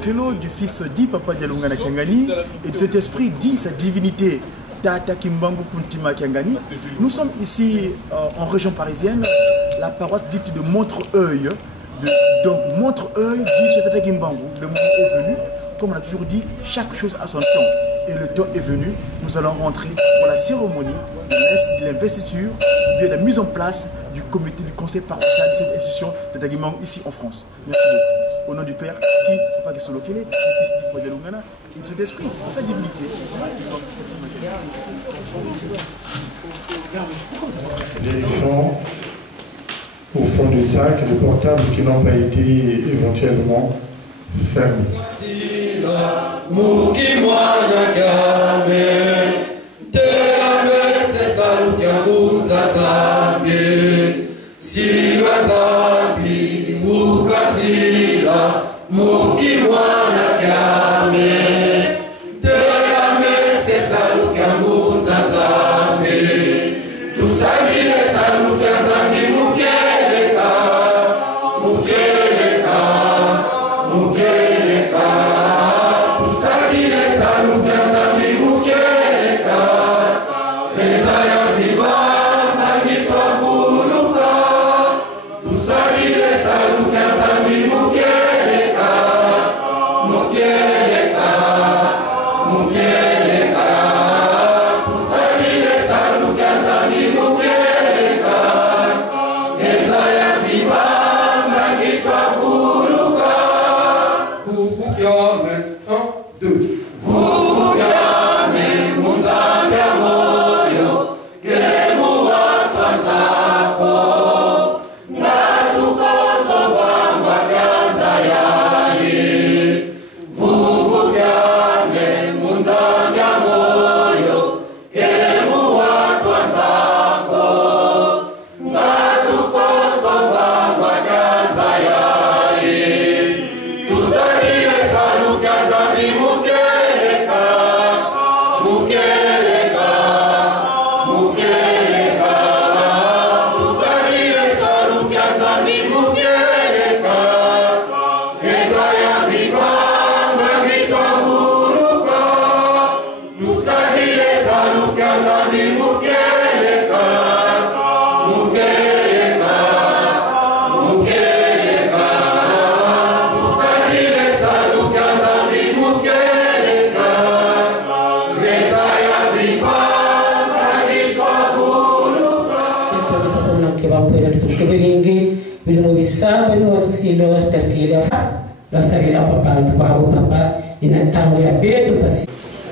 Solokelo, du fils dit Papa Dialoungana Kiangani, et de cet esprit dit sa divinité Tata Kimbangu Kuntima Kiangani. Nous sommes ici en région parisienne, la paroisse dite de Montreuil. Donc Montreuil dit sur Tata Kimbangu, le moment est venu. Comme on a toujours dit, chaque chose a son temps. Et le temps est venu, nous allons rentrer pour la cérémonie de l'investiture, ou bien de la mise en place du comité du conseil paroissial de cette institution Tata Kimbangu ici en France. Merci beaucoup. Au nom du Père, qui Papa Solokele, du fils de Papa Dialoungana, et de cet esprit, sa divinité. Les fonds au fond du sac, les portables qui n'ont pas été éventuellement fermés.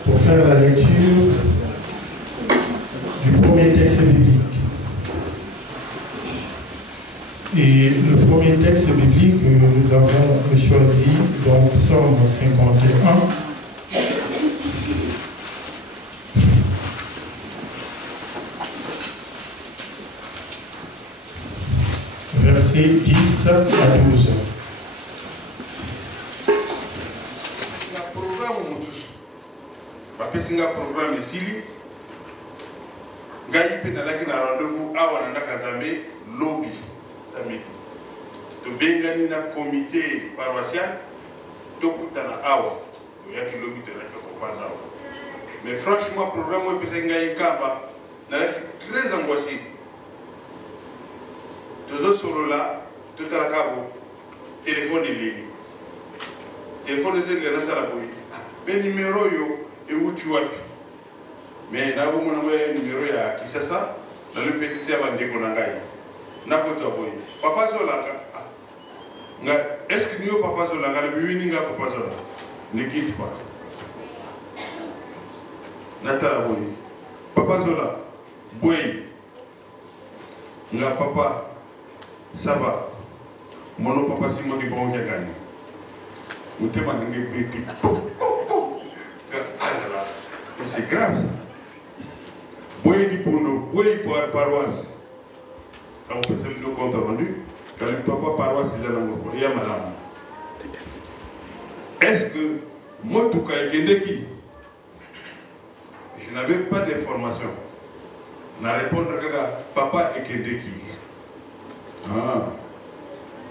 Pour faire la lecture du premier texte biblique. Et le premier texte biblique que nous avons choisi, donc Psaume 51. Versets 10 à 12. Singa programme ici, Gaï Pénalaki na rendez-vous à Wanandakazamé, lobby, samedi. To Bengani na comité paroissial, Tokutana Awa, Yaki lobby de la Kofana. Mais franchement, le programme où Gaï Kaba, n'a très angoissé. Tous autres sont là, tout à la cabo, téléphone de l'île. Téléphone de l'île, c'est la police. Mais numéro yo. Et où tu as mais là vous m'avez numéro à qui c'est ça dans le petit avant de Konangai n'a pas de papa Zola est-ce que nous papa Zola le bébé n'a papa Zola ne quitte pas Natala Boni papa Zola boy n'a papa ça va mon papa si moi qui bon qui gagne ou te manque petit c'est grave ça. Boy du Poundo, boy pour la paroisse. Quand on peut se le compte rendu, quand le papa paroisse est à il y a madame. Est-ce que moi, tout cas, je n'avais pas d'information. Je répondre à papa et Kendeki. Ah.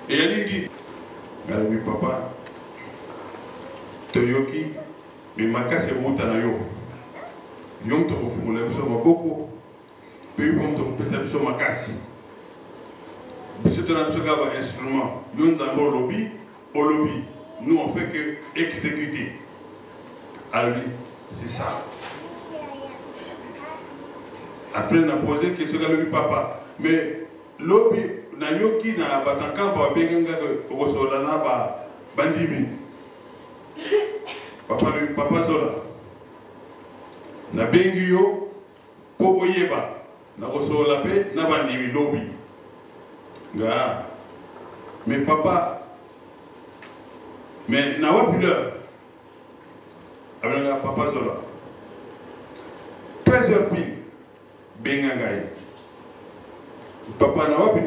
Et elle dit, papa, toyoki mais makasi wuta na yo yom to kufungula biso maboko pe yom to kupesa biso makasi biso tona biso kaba instrument yo nzambe olobi nous on fait que exécuter alors c'est ça après on a posé question avec papa mais lobi na yoki na batankamba benga ko sola na ba bandimi papa Zola na bengi yo po oyeba na kosola pe na bandimi lobi nga mais papa mais na wapi l'heure avec papa Zola 13h pile benga ngai papa na wapi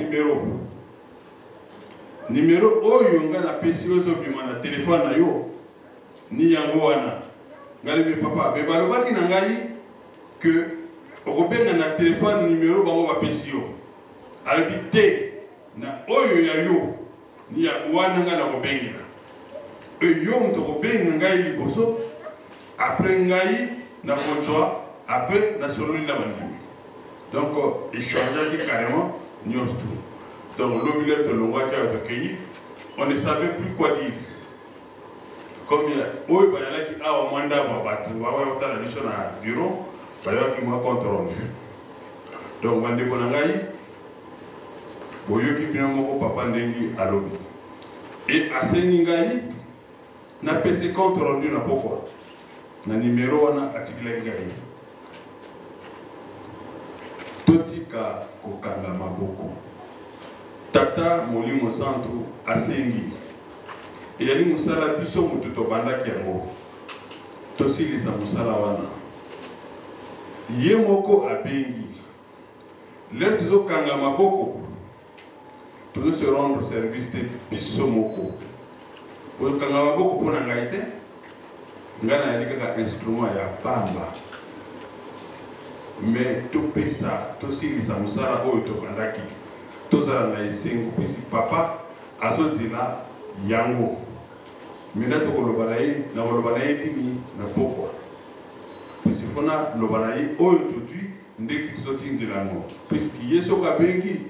numéro oyo nga na pesi ozo bima na téléphone na yo ni yango wana ngali me papa be balobaki na ngai que okobenga na téléphone numéro bango bapesi yo albité na oyo ya yo ni ya wana nga na kobengela yo mto kobenga ngai liboso après ngai na kozwa après na sololi la bandimi donc échangeaki carrément nyonso tout donc l'obilette longwaki atokei on ne savait plus quoi dire comme oyo bayalaki awa mwanda babato bawa otala biso na bureau bayaki mwa compte rendu donc bandeko na ngai boyoki bino moko papa ndengi alobi et asengi ngai na pesi compte rendu na pokwa na numéro wana atikilaki ngai totika kokanga maboko tata molimo santu asengi eyali musala biso mutu tobandaki yango tosilisa musala wana ye moko abengi lere tozokanga maboko tozo se rendre service te biso moko kozokanga maboko mpona ngai te ngai nayali kaka instrument ya pamba mais topesa tosilisa musala oyo tobandaki tozala na esengo pesi papa azotela yango mina tokoloba na ye na koloba na ye dimi na pokwa pesi fona loba na ye oyo tozwi ndeki tozotindela yango puisque ye soki abengi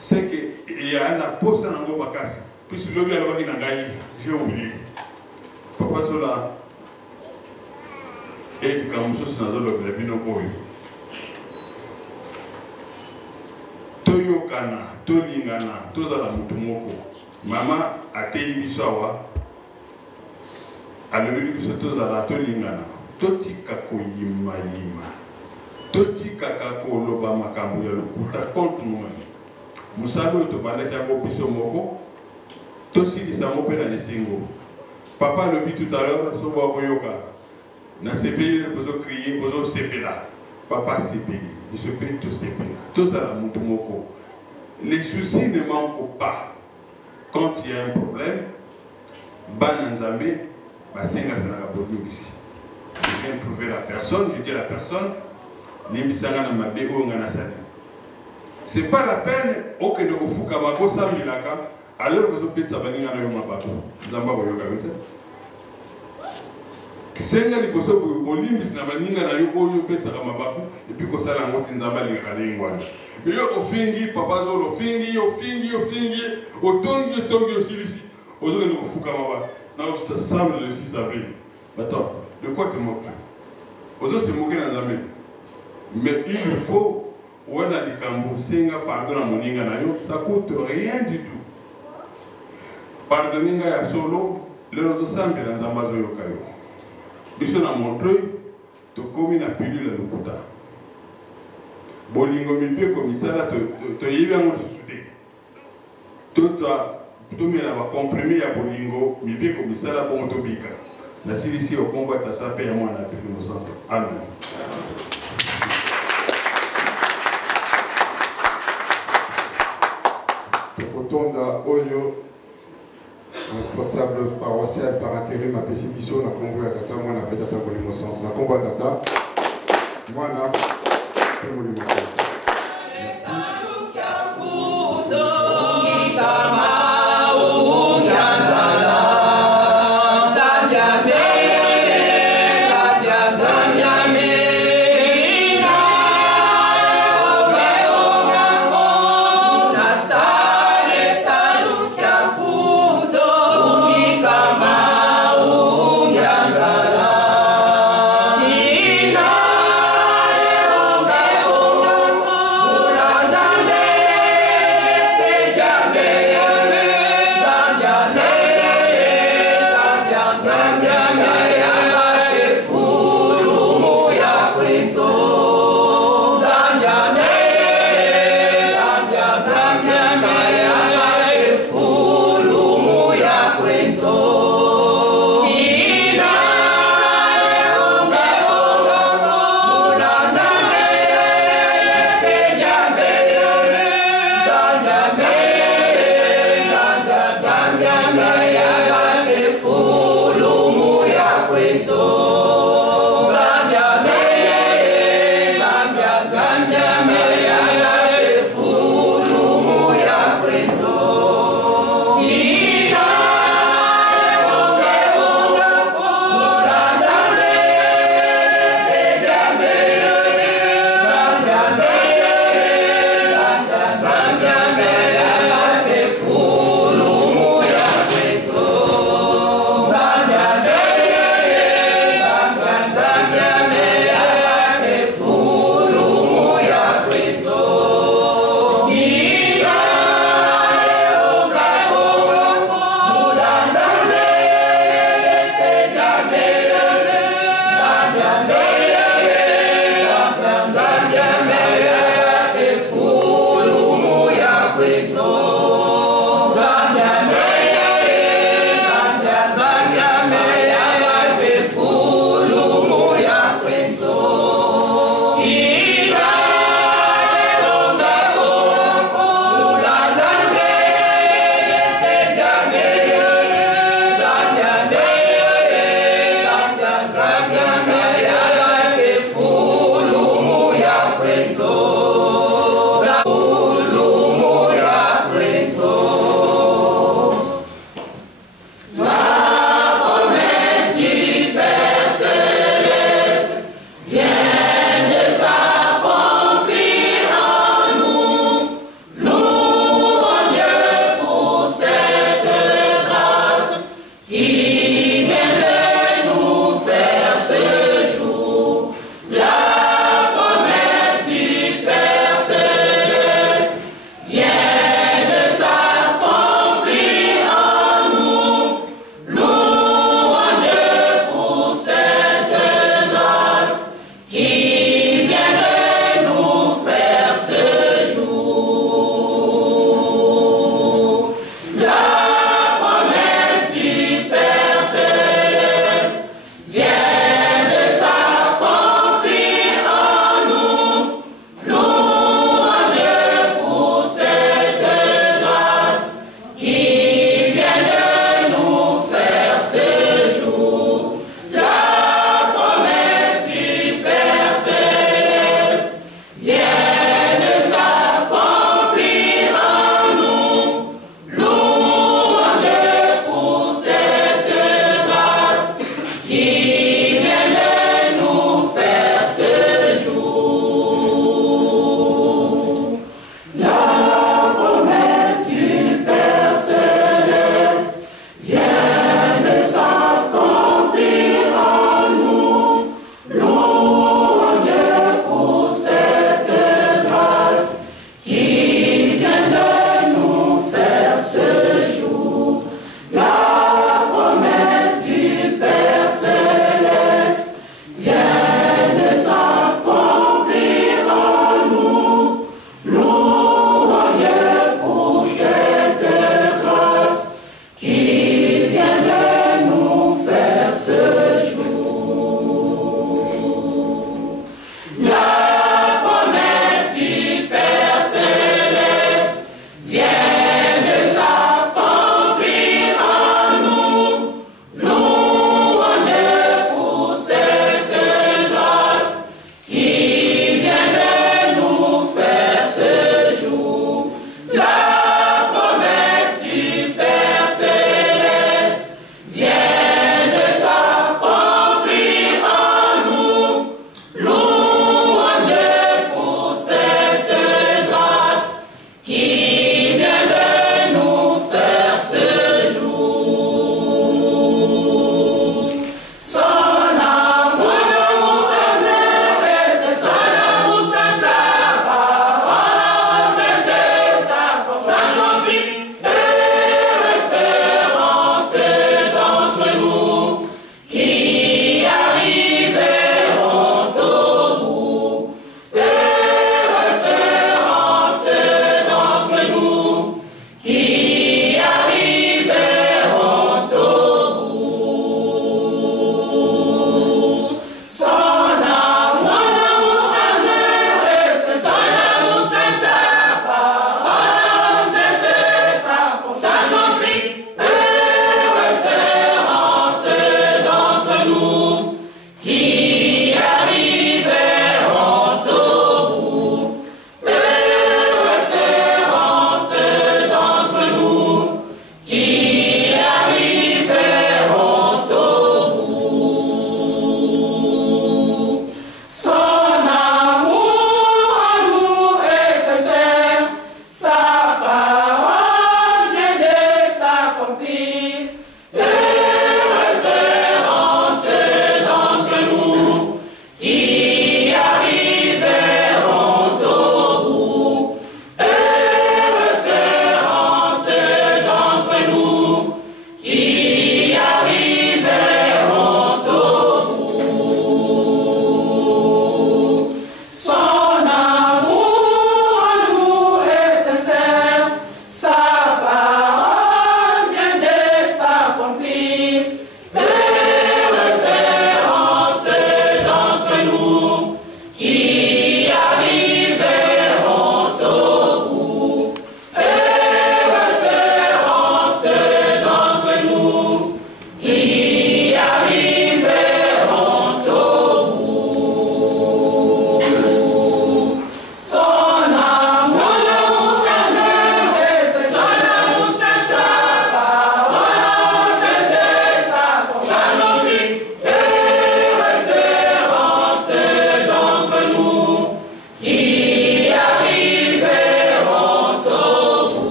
c'est que eya na posa nango makasi puisque lobi alobaki na ngai j'ai oublié papa Zola likambo mosusu nazolobela bino oyo toyokana tolingana tozala motu moko mama ateyi biso awa alobeli biso tozala tolingana totika koyimayima totikaka koloba makambo ya lokuta contre moi mosala oyo tobandaki yango biso moko tosilisa yango mpe na esengo papa alobi tout à l'heure so boyoka na sepeli bozo crier bozo sepela papa sepeli biso mpe tosepela tozala motu moko les soucis ne manquent pas quand il y a un problème bana nzambe basenga zalaka bolingisi je viens trouver la personne je dis à la personne nimbisanga na mabe oyo nga nasali c'est pas la peine okende kofukama kosambelaka alors kozopetisa baninga na yo mabato nzambe akoyoka yo te senga liboso bolimbisi na baninga na yo oyo opetsaka mabaku epuis kosala yango ti nzambe alingaka ndenge wana mais yo ofingi papa Zola ofingi otongi osilisi ozokende kofukama ba na sable le 6 avril attends de quoi te moques-tu ozosemoke na nzambe mais il faut wana likambo senga pardon na moninga na yo ça coûte rien du tout pardoninga ya solo lelo ozosambela nzambe azoyoka yo biso na Montreuil tokomi na pilule ya lokuta bolingo mibeko misala toyebi yango lisusu te tomela bakomprime ya bolingo mibeko misala bongo tobika nasilisi okombo ya tata mpe ya mwana pe mosanto amen. tokotonda oyo responsable paroissial par intérim apesi biso na konvo ya tata mwana pe tata molimo centre na konvo ya tata mwana pe molimo centre. Merci.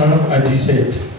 1 à 17.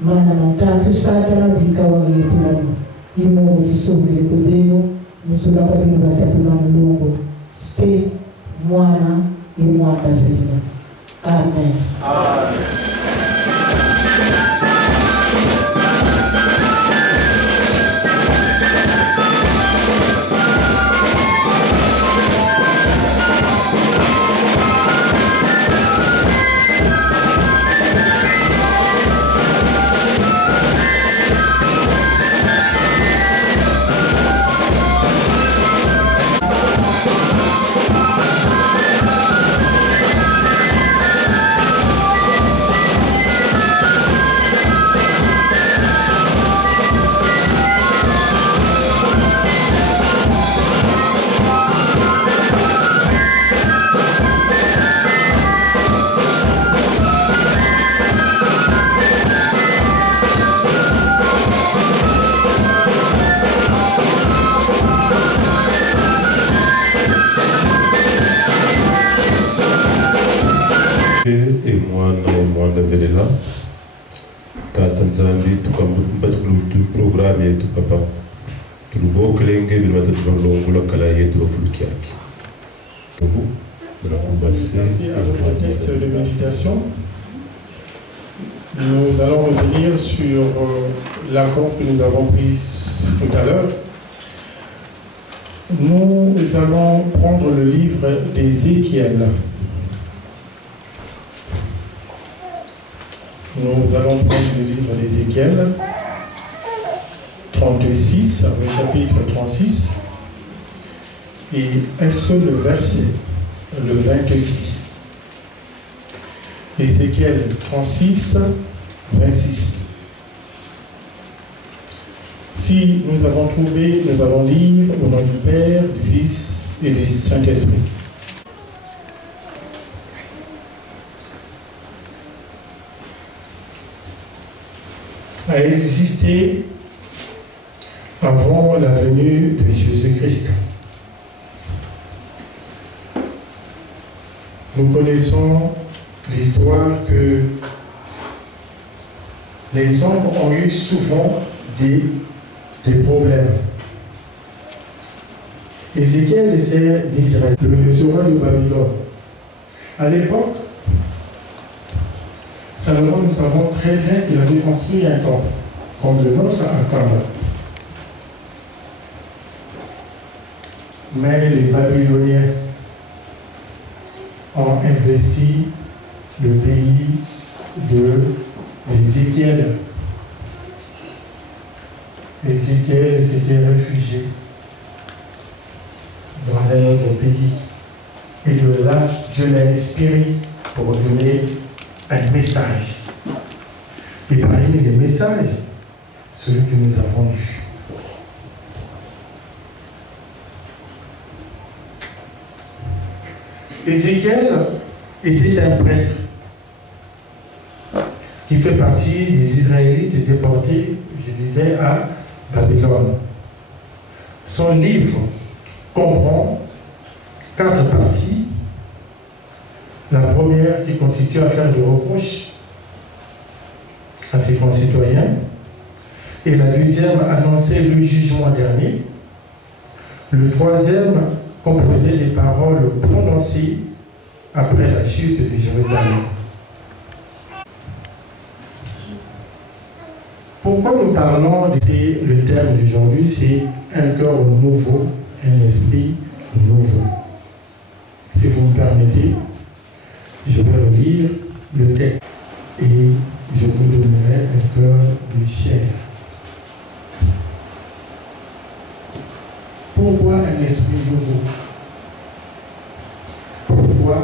Mana matatu satana bikawa yetu imo tusome kubeno musula kabino batatu na mlongo se mwana imwanda vile. Amen. Amen. Et moi Velela, Tanzanie, tout comme tout programme et tout papa. Tout le beau clingue, mais maintenant tout le monde le calaïe, tout le flou qui a. Merci à l'audience de méditation. Nous allons revenir sur l'accord que nous avons pris tout à l'heure. Nous allons prendre le livre d'Ézéchiel. Nous allons prendre le livre d'Ézéchiel 36, le chapitre 36, et un seul verset, le 26. Ézéchiel 36, 26. Si nous avons trouvé, nous allons lire au nom du Père, du Fils et du Saint-Esprit. A existé avant la venue de Jésus-Christ. Nous connaissons l'histoire que les hommes ont eu souvent des problèmes. Ézéchiel était d'Israël, le roi de Babylone. À l'époque, Salomon, nous savons très bien qu'il avait construit un temple, comme le nôtre à Kamba. Mais les Babyloniens ont investi le pays d'Ézéchiel. Ézéchiel s'était réfugié dans un autre pays. Et de là, Dieu l'a inspiré pour donner un message. Et parmi les messages, celui que nous avons lu. Ézéchiel était un prêtre qui fait partie des Israélites déportés, je disais, à Babylone. Son livre comprend 4 parties. La première qui constitue à faire des reproches à ses concitoyens, et la deuxième annonçait le jugement dernier. Le troisième composait des paroles prononcées après la chute de Jérusalem. Pourquoi nous parlons de le thème d'aujourd'hui, c'est un cœur nouveau, un esprit nouveau. Si vous me permettez, je vais relire le texte et je vous donnerai un cœur de chair. Pourquoi un esprit nouveau? Pourquoi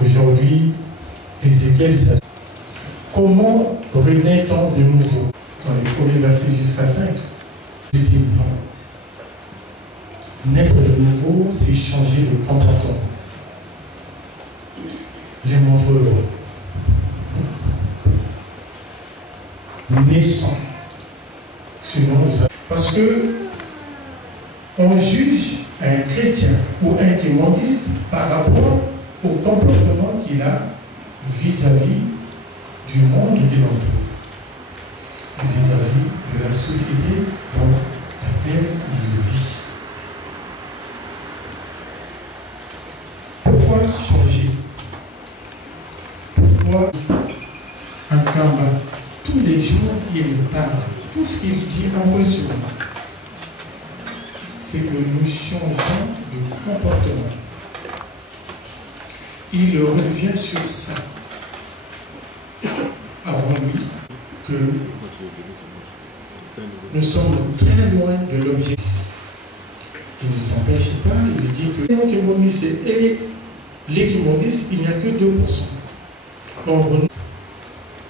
aujourd'hui Ézéchiel, comment renaît-on de nouveau? Dans les premiers versets jusqu'à 5, je dis non. Naître de nouveau, c'est changer de comportement. Je montre le naissant. Sinon, parce que on juge un chrétien ou un kémoniste par rapport au comportement qu'il a vis-à-vis du monde qui l'entoure, vis-à-vis de la société dans laquelle il vit. Pourquoi changer? Pourquoi un combat? Tous les jours il parle, tout ce qu'il dit en résumé, c'est que nous changeons de comportement. Il revient sur ça. Avant lui, que nous sommes très loin de l'objectif. Qui ne s'empêche pas, il dit que l'équimonis et l'équimonis, il n'y a que 2%. Or,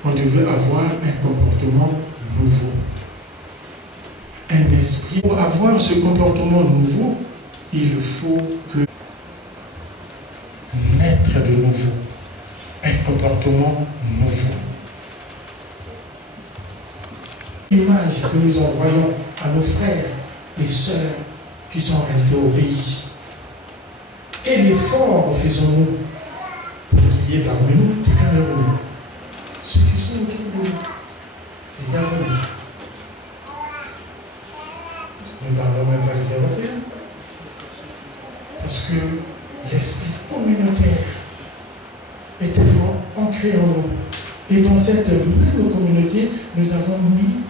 on devait avoir un comportement nouveau, un esprit. Pour avoir ce comportement nouveau, il faut que naître de nouveau, un comportement nouveau. L'image que nous envoyons à nos frères et sœurs qui sont restés au pays. Quel effort faisons-nous pour qu'il y ait parmi nous des Camerounais? Ceux qui sont autour de nous, les Camerounais. Ne parlons même pas des Européens. Parce que l'esprit communautaire est tellement ancré en nous. Et dans cette même communauté, nous avons mis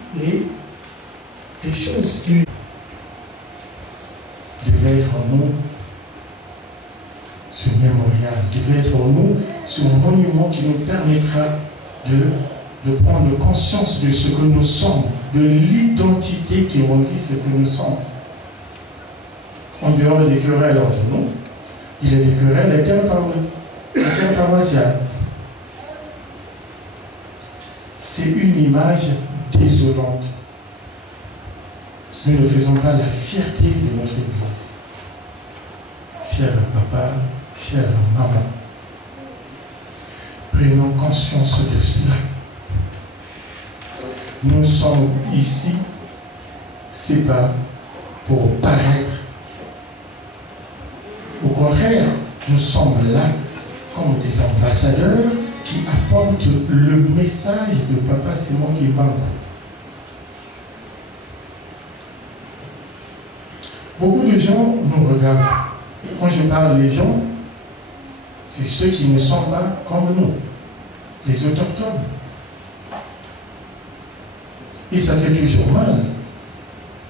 les choses qui devaient être en nous ce mémorial, devait être en nous ce monument qui nous permettra de prendre conscience de ce que nous sommes, de l'identité qui relie ce que nous sommes. En dehors des querelles entre nous, il y a des querelles interparoissiales. C'est une image désolante. Nous ne faisons pas la fierté de notre Église. Cher papa, chère maman, prenons conscience de cela. Nous sommes ici, c'est pas pour paraître. Au contraire, nous sommes là comme des ambassadeurs qui apportent le message de Papa Simon Kimbangu. Beaucoup de gens nous regardent. Quand je parle des gens, c'est ceux qui ne sont pas comme nous, les autochtones. Et ça fait toujours mal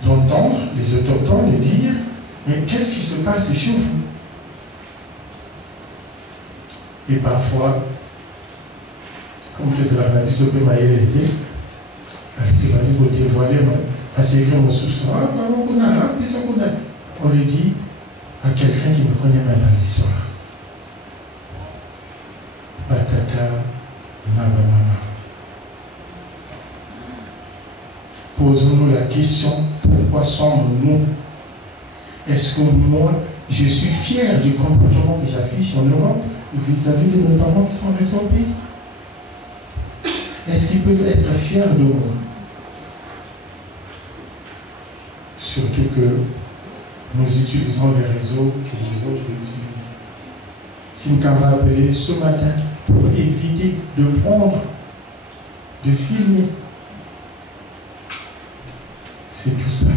d'entendre les autochtones dire « Mais qu'est-ce qui se passe chez vous ?» Et parfois, comme le président a dit, ce que Maël était, il m'a dit pour dévoiler, parce qu'il écrit mon sous-soir, on lui dit à quelqu'un qui ne connaît même pas l'histoire. Batata, Nabamama. Posons-nous la question, pourquoi sommes-nous? Est-ce que moi, je suis fier du comportement que j'affiche en Europe vis-à-vis de mes parents qui sont restés au pays? Est-ce qu'ils peuvent être fiers de moi? Surtout que nous utilisons les réseaux que les autres utilisent. Simka m'a appelé ce matin pour éviter de prendre, de filmer. C'est tout ça.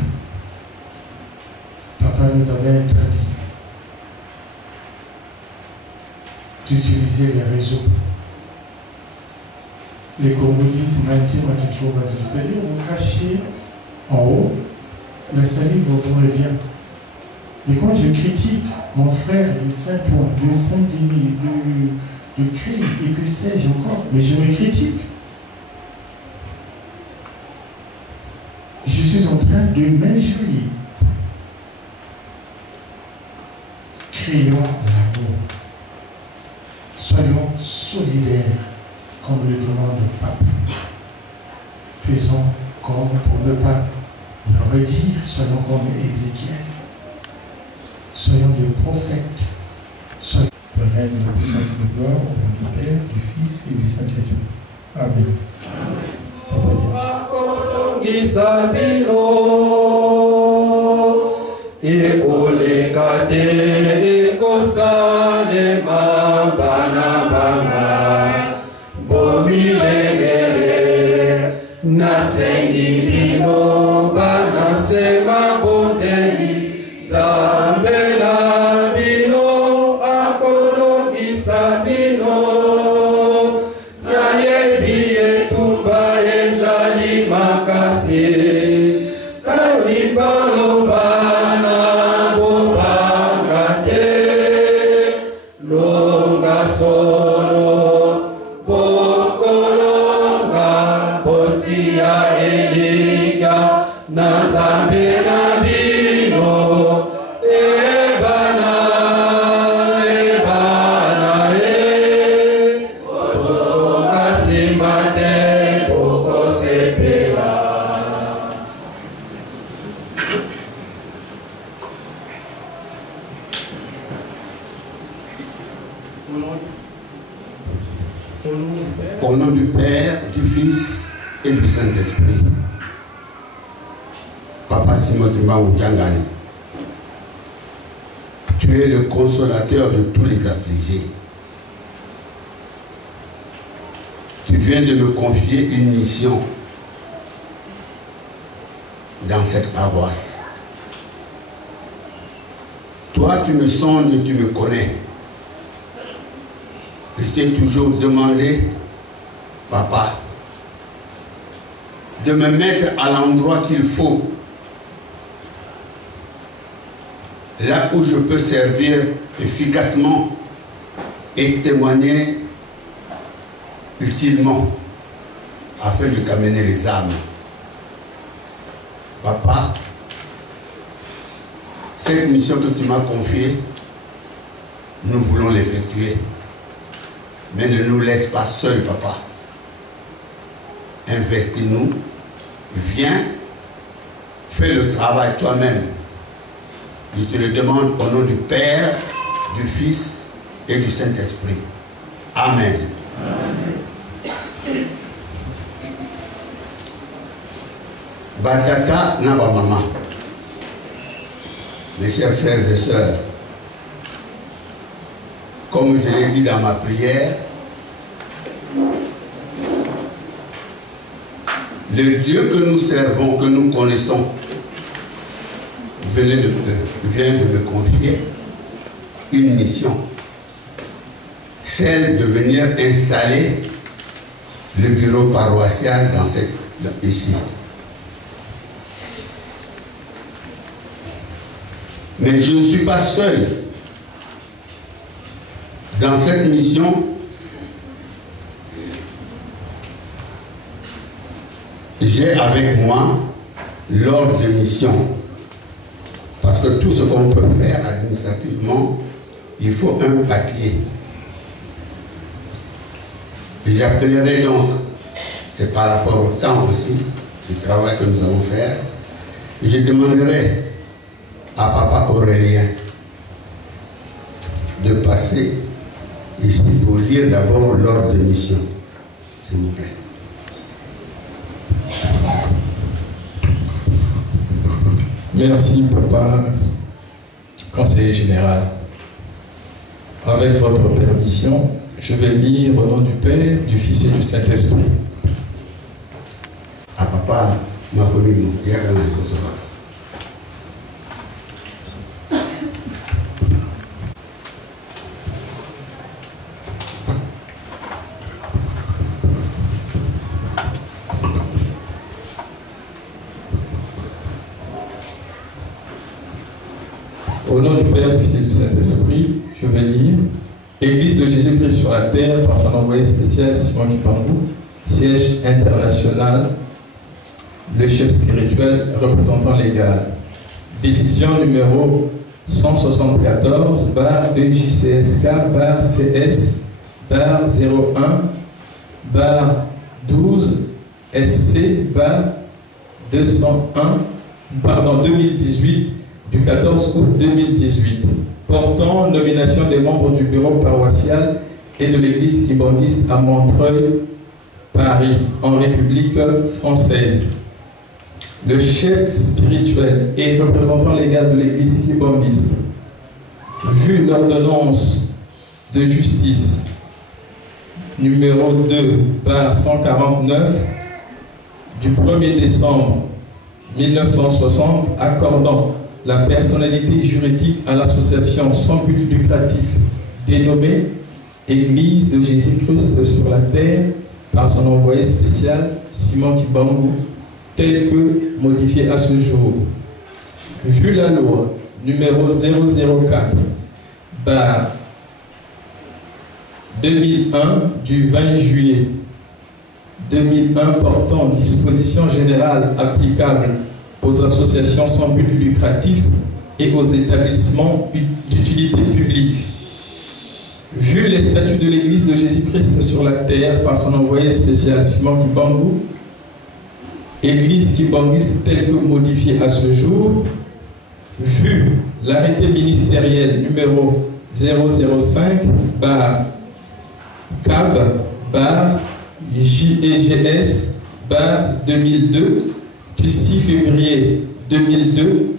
Papa nous avait interdit d'utiliser les réseaux. Les Congos disent c'est-à-dire vous crachez en haut, la salive vous revient. Mais quand je critique mon frère de Saint-Ouen, de Saint-Denis, de crime et que sais-je encore, mais je me critique. Je suis en train de m'injurier. Créons l'amour. Soyons solidaires, comme le demande le pape. Faisons comme pour ne pas le redire, soyons comme Ézéchiel. Soyons des prophètes. Soyons le règne de puissance et de gloire au nom du Père, du Fils et du Saint-Esprit. Amen. Ikolikate ikosale mambana banga nasengi bino banasema bondeli Nzambe na bino akolongisa bino nayebi etumba ezali makasi kasi balobana bobanga te longa solo bokolonga botia elika na Nzambe na bino ebana osonga nsima te bokosepela. Au nom du Père, du Fils et du Saint-Esprit. Papa Simon Kimbangu Kiangani, tu es le consolateur de tous les affligés. Tu viens de me confier une mission dans cette paroisse. Toi, tu me sondes et tu me connais. Je t'ai toujours demandé, Papa, de me mettre à l'endroit qu'il faut, là où je peux servir efficacement et témoigner utilement afin de t'amener les âmes. Papa, cette mission que tu m'as confiée, nous voulons l'effectuer. Mais ne nous laisse pas seuls, Papa. Investis-nous, viens, fais le travail toi-même. Je te le demande au nom du Père, du Fils et du Saint-Esprit. Amen. Batata Naba Mama, mes chers frères et sœurs, comme je l'ai dit dans ma prière, le Dieu que nous servons, que nous connaissons, vient de me confier une mission, celle de venir installer le bureau paroissial ici. Mais je ne suis pas seul dans cette mission. J'ai avec moi l'ordre de mission. Parce que tout ce qu'on peut faire administrativement, il faut un papier. J'appellerai donc, c'est par rapport au temps aussi, du travail que nous allons faire, je demanderai à Papa Aurélien de passer ici pour lire d'abord l'ordre de mission. S'il vous plaît. Merci, Papa, conseiller général. Avec votre permission, je vais lire au nom du Père, du Fils et du Saint-Esprit. À Papa, ma commune, il y a un Kosovo. Au nom du Père, du Fils et du Saint-Esprit, je vais lire Église de Jésus-Christ sur la terre par son envoyé spécial Simon Kimbangu, siège international, le chef spirituel représentant légal. Décision numéro 174 de JCSK/CS 01 12 SC 2018 du 14 août 2018 portant nomination des membres du bureau paroissial et de l'église kimbangiste à Montreuil, Paris, en République française. Le chef spirituel et représentant légal de l'église kimbangiste, vu l'ordonnance de justice numéro 2/149 du 1er décembre 1960 accordant la personnalité juridique à l'association sans but lucratif dénommée Église de Jésus-Christ sur la terre par son envoyé spécial Simon Kimbangu, tel que modifié à ce jour. Vu la loi numéro 004/2001 du 20 juillet 2001 portant dispositions générales applicables aux associations sans but lucratif et aux établissements d'utilité publique. Vu les statuts de l'Église de Jésus-Christ sur la terre par son envoyé spécial Simon Kimbangu, Église kimbanguiste telle que modifiée à ce jour, vu l'arrêté ministériel numéro 005/CAB/JEGS/2002 du 6 février 2002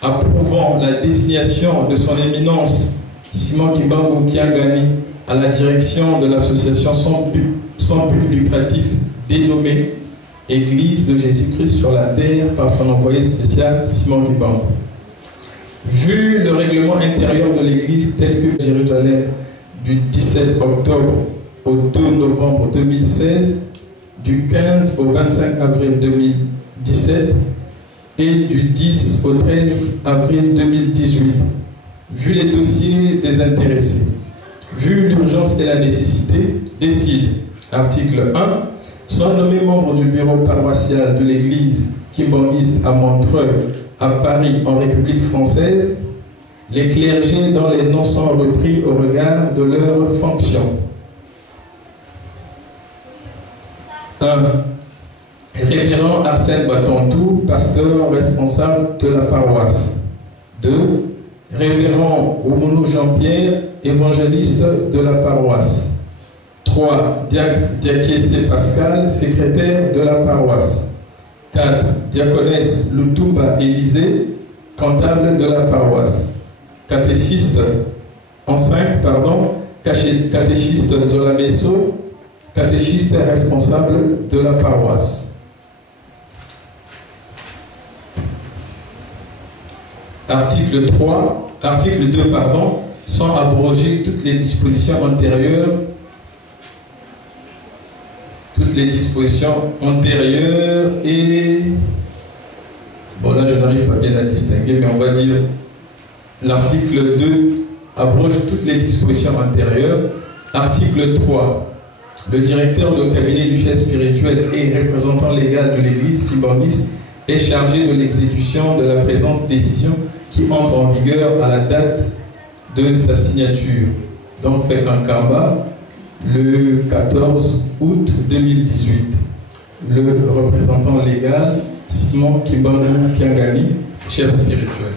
approuvant la désignation de son éminence Simon Kimbangu Kiangani à la direction de l'association sans but lucratif dénommée Église de Jésus-Christ sur la terre par son envoyé spécial Simon Kimbangu. Vu le règlement intérieur de l'Église tel que Jérusalem du 17 octobre au 2 novembre 2016, du 15 au 25 avril 2017 et du 10 au 13 avril 2018, vu les dossiers des intéressés, vu l'urgence et la nécessité, décide, article 1, sont nommés membres du bureau paroissial de l'Église kimbanguiste à Montreuil, à Paris, en République française, les clergés dont les noms sont repris au regard de leurs fonctions. 1. Révérend Arsène Batontou, pasteur responsable de la paroisse. 2. Révérend Oumonou Jean-Pierre, évangéliste de la paroisse. 3. Diacre Diakiese Pascal, secrétaire de la paroisse. 4. Diaconesse Lutumba Élisée, comptable de la paroisse. Catéchiste, en 5, catéchiste Zolameso, catéchiste responsable de la paroisse. Article 2, sont abrogées toutes les dispositions antérieures. Et bon, là je n'arrive pas bien à distinguer, mais on va dire l'article 2 abroge toutes les dispositions antérieures. Article 3, le directeur de cabinet du chef spirituel et représentant légal de l'Église kimbanguiste est chargé de l'exécution de la présente décision qui entre en vigueur à la date de sa signature. Donc fait un Kamba le 14 août 2018. Le représentant légal Simon Kimbangu Kiangani, chef spirituel.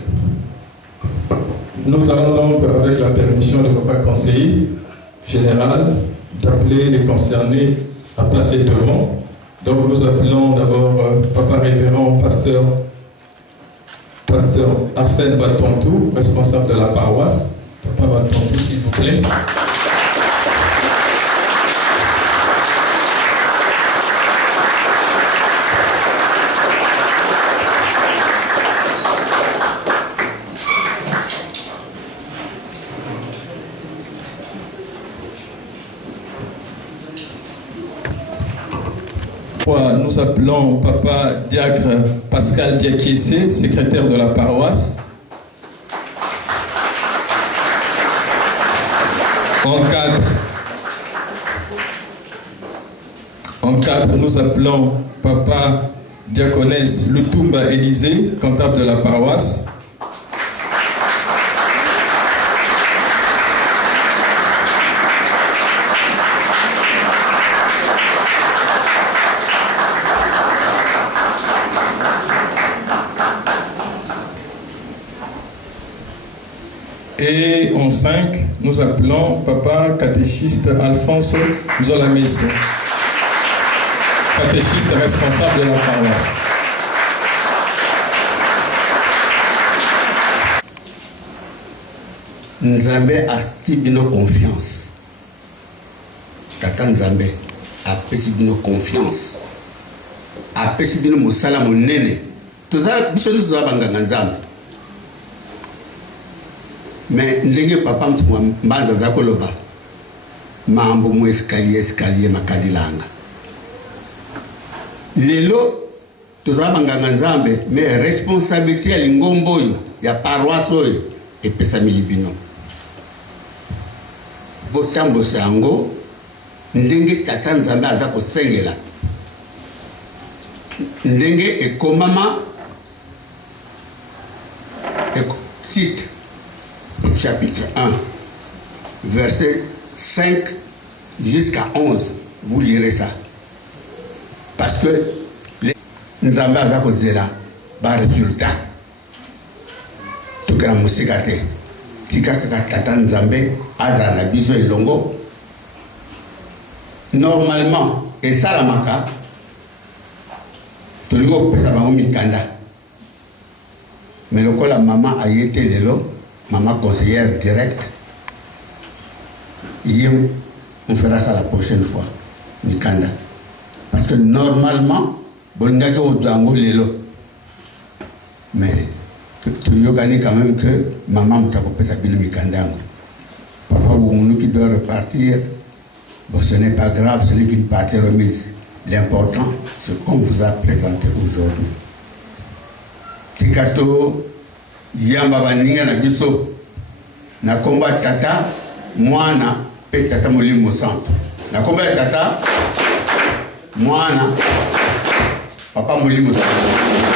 Nous allons donc, avec la permission de papa conseiller général, d'appeler les concernés à passer devant. Donc nous appelons d'abord papa révérend pasteur Arsène Batontou, responsable de la paroisse. Papa Batontou, s'il vous plaît. Nous appelons papa diacre Pascal Diakiese, secrétaire de la paroisse. En 4, nous appelons papa diaconesse Lutumba Élisée, comptable de la paroisse. Et en 5, nous appelons papa catéchiste Alphonse Zolameso, catéchiste responsable de la paroisse. Nzambe a tibino confiance. Tata Nzambe a pesi bino confiance. apesi bino mosala monene toza biso nyonso toza banganga nzambe mais ndenge papa mbanza aza koloba mambo mo escalier makadilanga lelo toza banganga nzambe mais responsabilité ya lingombo oyo ya paroisse oyo epesameli bino botambosa yango ndenge tata nzambe aza kosengela ndenge ekomama titre chapitre 1 verset 5 jusqu'à 11 vous lirez ça parce que nzambe aza kozela ba résultat tokela mosika te tika kaka tata nzambe azala na biso elongo normalement esalamaka tolingi kopesa bango mikanda mais lokola mama aye te lelo mama conseillère directe on fera ça la prochaine fois mikanda parce que normalement bolingaki ozwa yango lelo mais toyokani quand même que maman moto akopesa bino mikanda yango papa bomunu qui doit repartir bon ce n'est pas grave, ce n'est qu'une partie remise. L'important c'est qu'on vous a présenté aujourd'hui tikato yamba baninga na biso na komba tata mwana pe tata molimo santo na komba tata mwana papa molimo santo.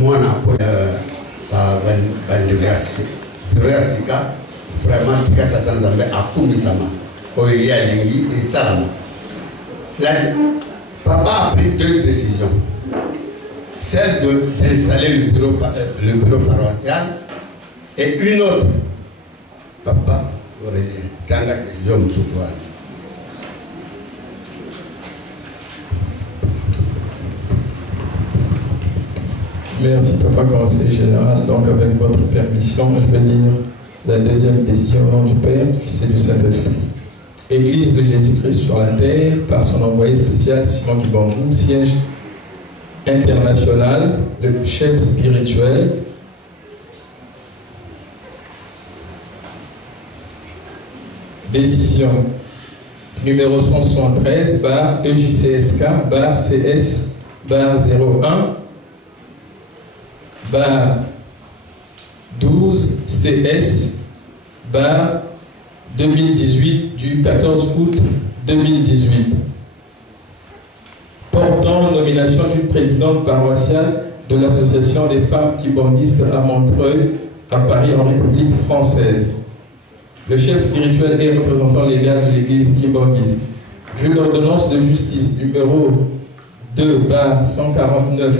moi Sika, vraiment papa a pris deux décisions. Celle d'installer le bureau paroissial et une autre. Papa, c'est la décision. Merci, Papa Conseiller Général. Donc, avec votre permission, je vais lire la deuxième décision au nom du Père, du Fils et du Saint-Esprit. Église de Jésus-Christ sur la terre, par son envoyé spécial Simon Kibambou, siège international, le chef spirituel. Décision numéro 173, barre EJCSK, barre CS, barre 01, barre 12 CS, barre 2018 du 14 août 2018. Portant nomination d'une présidente paroissiale de l'association des femmes kibandistes à Montreuil, à Paris, en République française. Le chef spirituel et représentant légal de l'église kibandiste, vu l'ordonnance de justice numéro 2/149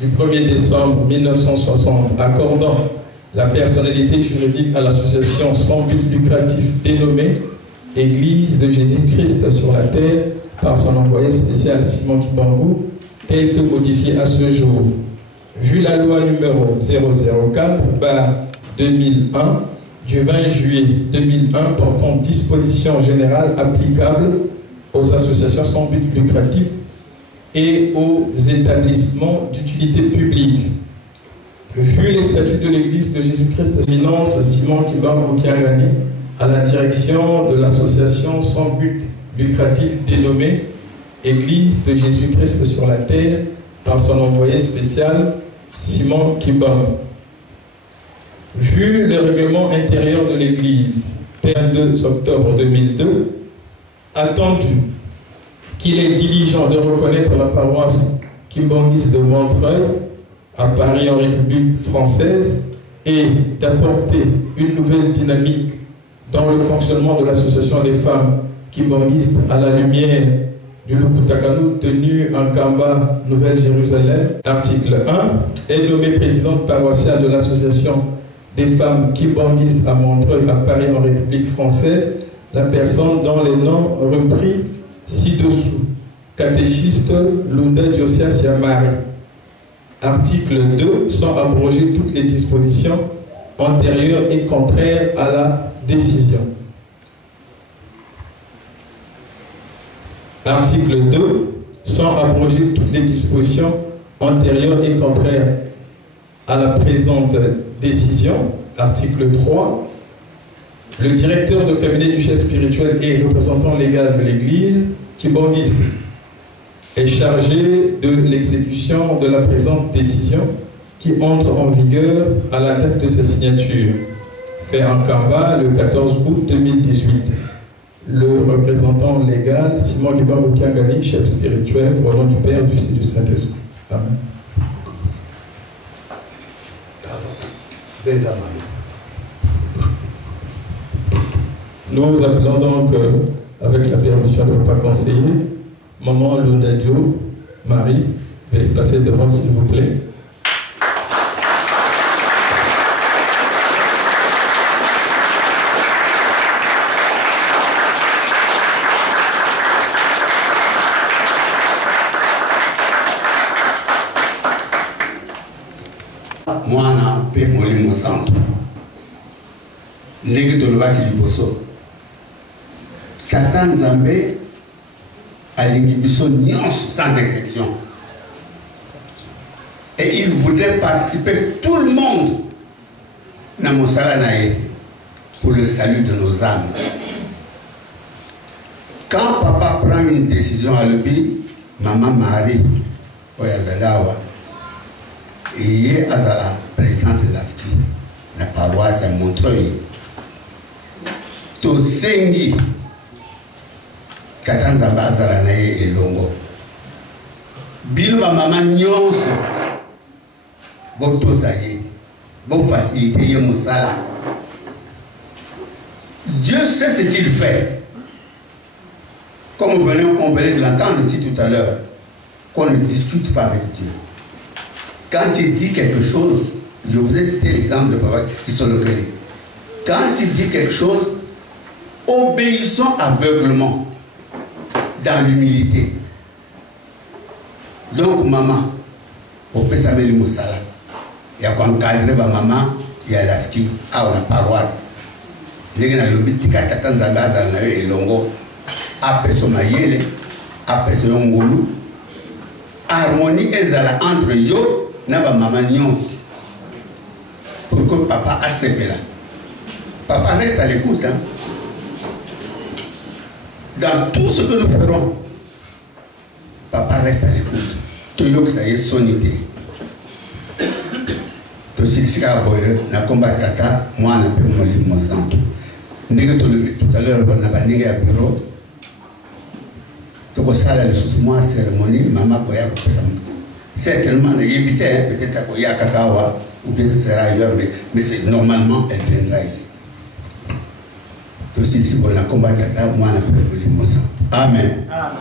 du 1er décembre 1960 accordant la personnalité juridique à l'association sans but lucratif dénommée Église de Jésus-Christ sur la terre par son envoyé spécial Simon Kibambou, tel que modifié à ce jour. Vu la loi numéro 004/2001 du 20 juillet 2001 portant dispositions générales applicables aux associations sans but lucratif et aux établissements d'utilité publique. Vu les statuts de l'Église de Jésus-Christ, éminence Simon Kibambou Kiangani à la direction de l'association sans but lucratif dénommée Église de Jésus-Christ sur la terre par son envoyé spécial Simon Kibambou. Vu le règlement intérieur de l'Église, 22 octobre 2002, attendu qu'il est diligent de reconnaître la paroisse kimbangiste de Montreuil à Paris en République française et d'apporter une nouvelle dynamique dans le fonctionnement de l'association des femmes kimbangistes à la lumière du Lukutakanu tenu en Kamba, Nouvelle-Jérusalem. Article 1 est nommé présidente paroissiale de l'association des femmes kimbangistes à Montreuil à Paris en République française la personne dont les noms repris ci-dessous. Catéchiste Lunda Diocèse Yamari. Article 2, sans abroger toutes les dispositions antérieures et contraires à la décision. Article 2, sans abroger toutes les dispositions antérieures et contraires à la présente décision. Article 3, le directeur de cabinet du chef spirituel et représentant légal de l'Église kibandiste est chargé de l'exécution de la présente décision qui entre en vigueur à la date de sa signature. Fait en Kamba le 14 août 2018. Le représentant légal, Simon Kibambou Kiangani, chef spirituel, au nom du Père, du Fils et du Saint-Esprit. Amen. Nous appelons donc, avec la permission de Papa Conseiller, Maman Lundadio, Marie, veuillez passer devant s'il vous plaît. Moi, je suis au centre. Je suis au Tata Nzambe a l'inhibition sans exception. Et il voudrait participer tout le monde dans mon salanaï pour le salut de nos âmes. Quand papa prend une décision à l'objet, maman Marie, Oyazalawa, et Azala, présidente de l'AFTI, la paroisse à Montreuil, to sengi Katanzamba Azala naye elongo. Bilo ba mama nyonso bon tosaye, bon facilité, moussala. Dieu sait ce qu'il fait. Comme on venait de l'entendre ici tout à l'heure, qu'on ne discute pas avec Dieu. Quand il dit quelque chose, je vous ai cité l'exemple de papa qui sont le crédit. Quand il dit quelque chose, obéissons aveuglement, dans l'humilité. Donc, maman, on peut s'amener le moussala. Il y a quand cadre maman, il y a la petite à la paroisse. Les gens qui ont dit que les longo, après son maïele, après son ngolu, harmonie est entre yo, n'a pas maman nyons. Pour que papa a là. Papa reste à l'écoute. Hein. Dans tout ce que nous ferons, papa reste à l'écoute. Tout que ça y est sonité. Tout ce qui n'a combat tata, moi on a pu me livre mon sang. Tout à l'heure, on a banni à bureau. Tout ça, la moi cérémonie, maman koya ko ça. Certainement, il y a peut-être qu'il y a kakawa ou bien ce sera ailleurs, mais c'est normalement elle viendra ici. Tout ce qui on a combat tata, moi on a pu me livre mon sang. Amen. Amen.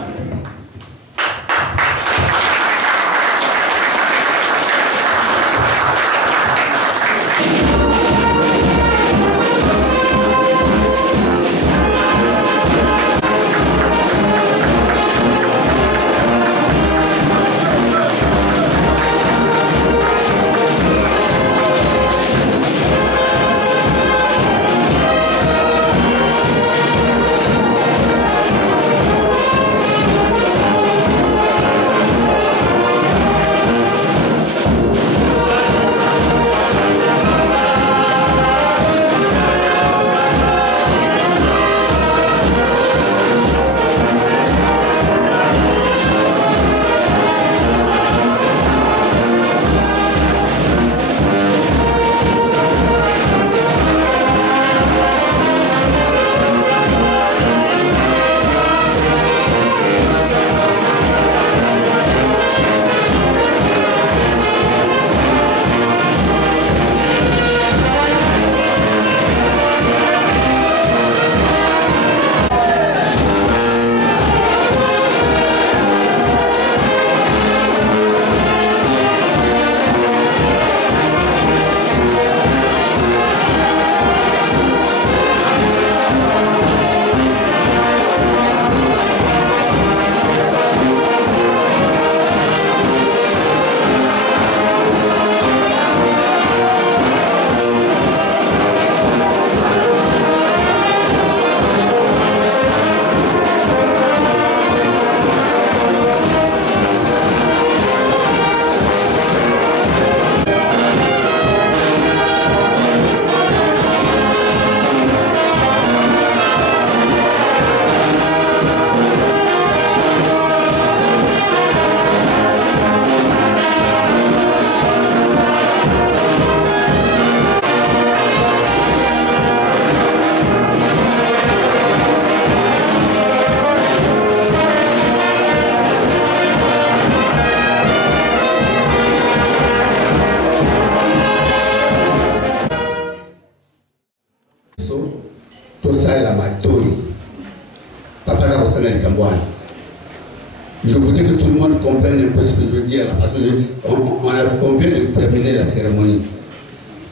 Je voudrais que tout le monde comprenne un peu ce que je veux dire, parce qu'on vient de terminer la cérémonie.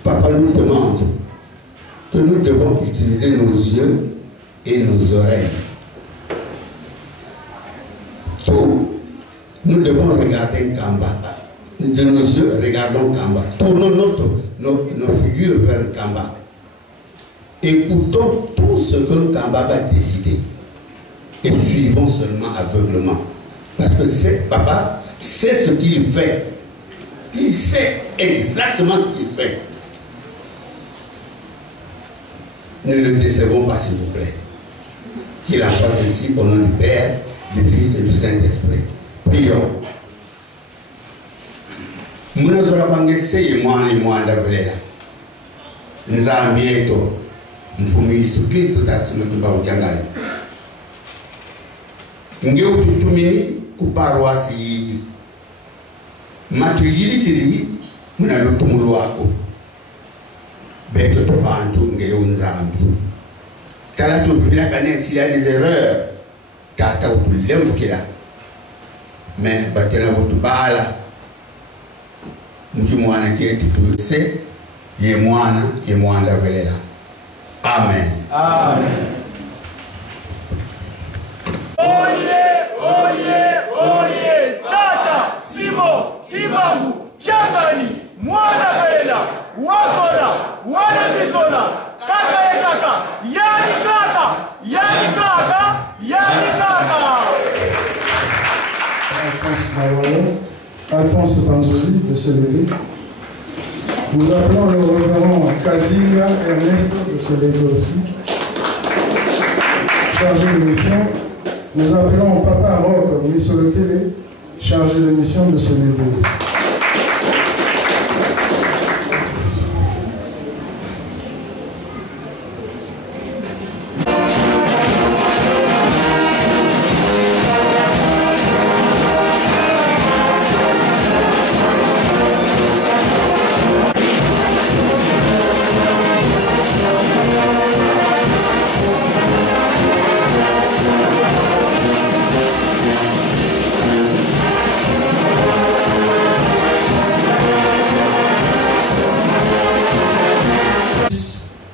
Papa nous demande que nous devons utiliser nos yeux et nos oreilles. Tout, nous devons regarder Kamba. De nos yeux, regardons Kamba. Tournons nos figures vers Kamba. Écoutons tout ce que Kamba va décider. Et suivons seulement aveuglement. Parce que papa sait ce qu'il fait. Il sait exactement ce qu'il fait. Ne le décevons pas, s'il vous plaît. Qu'il en soit ainsi au nom du Père, du Fils et du Saint-Esprit. Prions. Nous avons essayé, moi et moi, d'avouer. Nous avons bientôt. Nous avons mis sur Christ, nous avons mis ngeu tutumini ku paroisse yi matu yili tili muna lutumulu wako beto to bantu ngeyo nzambi tala to vila kane s'il y a des erreurs tata utulemvukila mais batela butubala mki mwana keti tuse ye mwana velela. Amen. Amen. Oye, Tata Simon Kimbangu Kyangani mwana velela wasola wana bisola kaka ekaka yani kaka. Alphonse Maroyo, Alphonse Banzouzi de se lever. Nous appelons le révérend Kazinga Ernest de se lever aussi. Chargé de mission. Nous appelons Papa Rock Missolokele, chargé de mission de se lever aussi.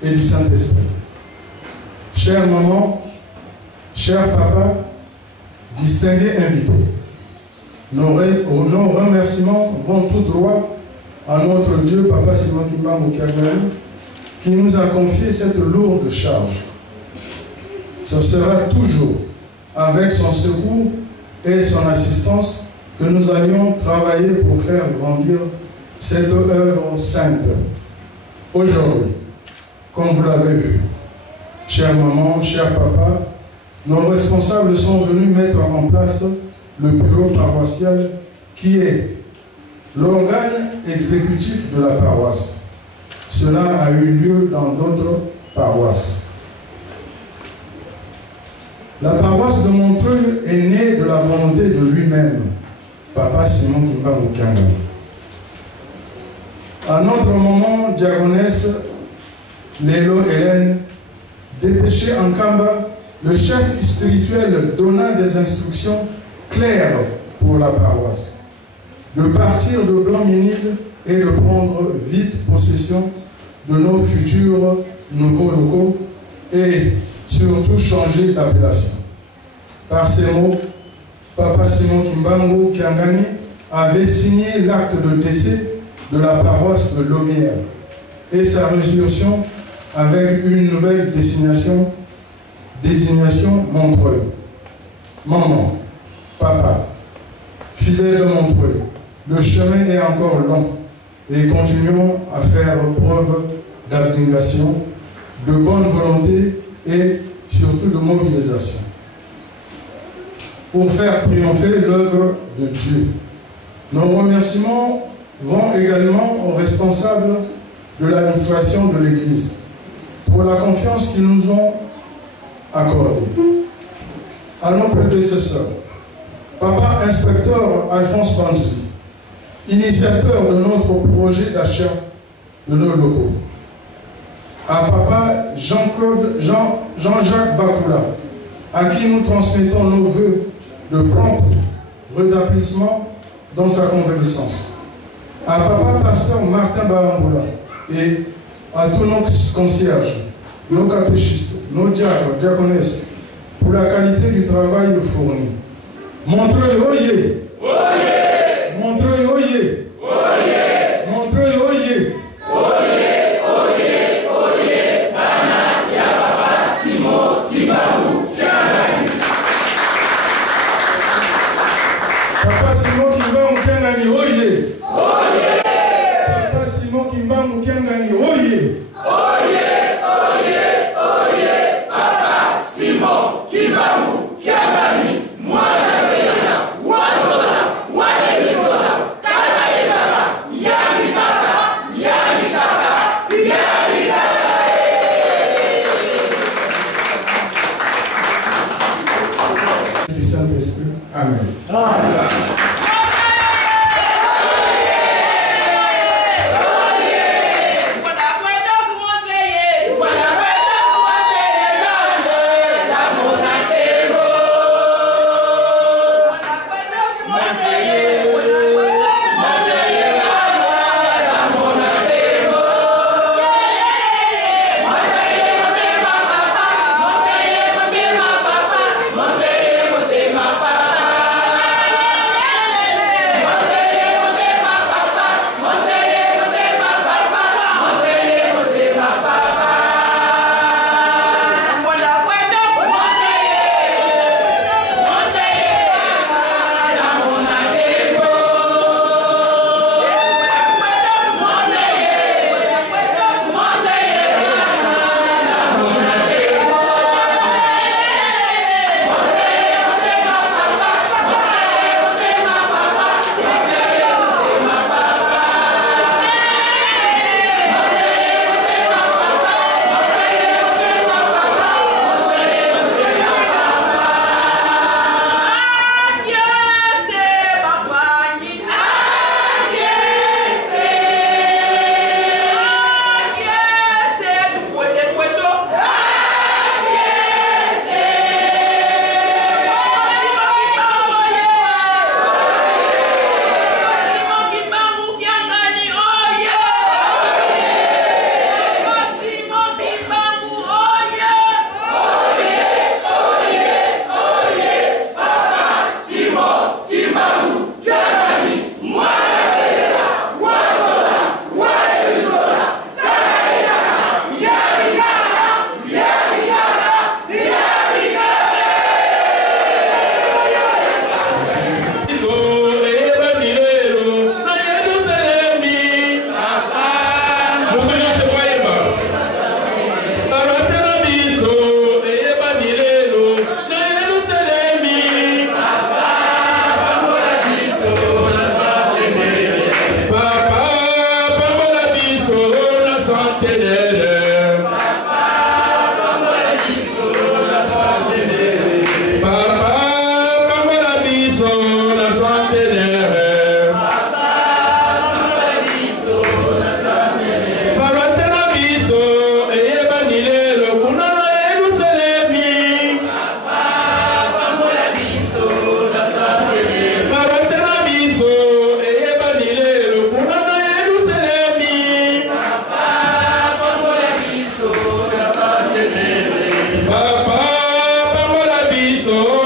Et du Saint-Esprit. Chère maman, cher papa, distingués invités, nos remerciements vont tout droit à notre Dieu, Papa Simon Kimbangu Kyangani, qui nous a confié cette lourde charge. Ce sera toujours avec son secours et son assistance que nous allions travailler pour faire grandir cette œuvre sainte. Aujourd'hui, comme vous l'avez vu, chère maman, cher papa, nos responsables sont venus mettre en place le bureau paroissial qui est l'organe exécutif de la paroisse. Cela a eu lieu dans d'autres paroisses. La paroisse de Montreuil est née de la volonté de lui-même, Papa Simon Kimbangu Kyangani. À notre moment, diaconesse Lélo Hélène, dépêchée en Kamba, le chef spirituel donna des instructions claires pour la paroisse. De partir de Blanc-Minil et de prendre vite possession de nos futurs nouveaux locaux et surtout changer d'appellation. Par ces mots, Papa Simon Kimbangu Kyangani avait signé l'acte de décès de la paroisse de Lomière et sa résolution avec une nouvelle désignation Montreuil. Maman, papa, fidèle de Montreuil, le chemin est encore long et continuons à faire preuve d'abnégation, de bonne volonté et surtout de mobilisation pour faire triompher l'œuvre de Dieu. Nos remerciements vont également aux responsables de l'administration de l'Église pour la confiance qu'ils nous ont accordée. À nos prédécesseurs, Papa Inspecteur Alphonse Banzouzi, initiateur de notre projet d'achat de nos locaux. À Papa Jean-Jacques Bakula, à qui nous transmettons nos vœux de prompt rétablissement dans sa convalescence. À Papa Pasteur Martin Baramboula et à tous nos concierges, nos catéchistes, nos diacres, diaconesses, pour la qualité du travail fourni. Montreuil oyez! Montreuil oyez! Montreuil oyez! Papa Simon Kimbangu Kyangani oyez! Papa Simon Kimbangu Kyangani oyez! Papa Simon Kimbangu Kyangani mwana velela wasola biso